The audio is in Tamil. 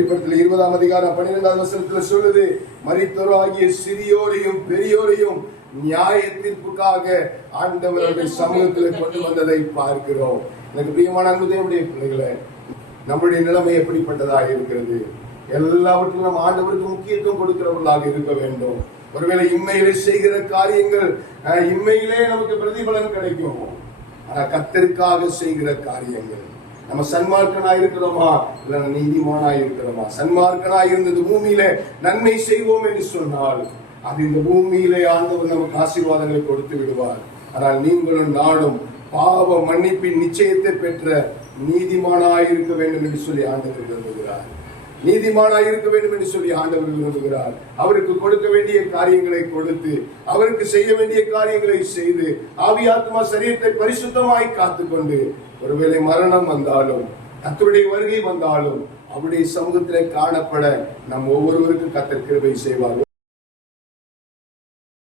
20ஆம் அதிகாரம் 12வது வசனத்துல சொல்லுது, மரித்தோராகிய சிறியோரையும் பெரியோரையும் நியாய தீர்ப்புக்காக ஆண்டவருடைய சமூகத்தில் கொண்டு வந்ததை பார்க்கிறோம். எனக்கு பிரியமான அன்புடைய பிள்ளைகளே, நம்முடைய நிலைமை எப்படிப்பட்டதாக இருக்கிறது? எல்லாவற்றிலும் நம்ம ஆண்டவருக்கு முக்கியத்துவம் கொடுக்கிறவர்களாக இருக்க வேண்டும். ஒருவேளை இம்மையிலே செய்கிற காரியங்கள் இம்மையிலே நமக்கு பிரதிபலன் கிடைக்கும். ஆனா கர்த்தருக்காக செய்கிற காரியங்கள், நம்ம சன்மார்க்கனாய் இருக்கிறோமா இல்ல நீதிமானாய் இருக்கிறோமா? சன்மார்க்கனாய் இருந்தது பூமியில நன்மை செய்வோம் என்று சொன்னால் அது இந்த பூமியிலே ஆண்டவர் நமக்கு ஆசீர்வாதங்களை கொடுத்து விடுவார். ஆனால் நீங்களும் நானும் பாவ மன்னிப்பின் நிச்சயத்தை பெற்ற நீதிமானாய் இருக்க வேண்டும் என்று சொல்லி ஆண்டவர் விரும்புகிறார். நீதிமானாய் இருக்க வேண்டும் என்று சொல்லி ஆண்டவர் விரும்புகிறார். அவருக்கு கொடுக்க வேண்டிய காரியங்களை கொடுத்து, அவருக்கு செய்ய வேண்டிய காரியங்களை செய்து, ஆவியாத்மா சரீரத்தை பரிசுத்தமாய் காத்துக்கொண்டு, ஒருவேளை மரணம் வந்தாலும் கர்த்தருடைய வருகை வந்தாலும் அவருடைய சமூகத்திலே காணப்பட நம் ஒவ்வொருவருக்கும் கர்த்தர் கிருபை செய்வார்.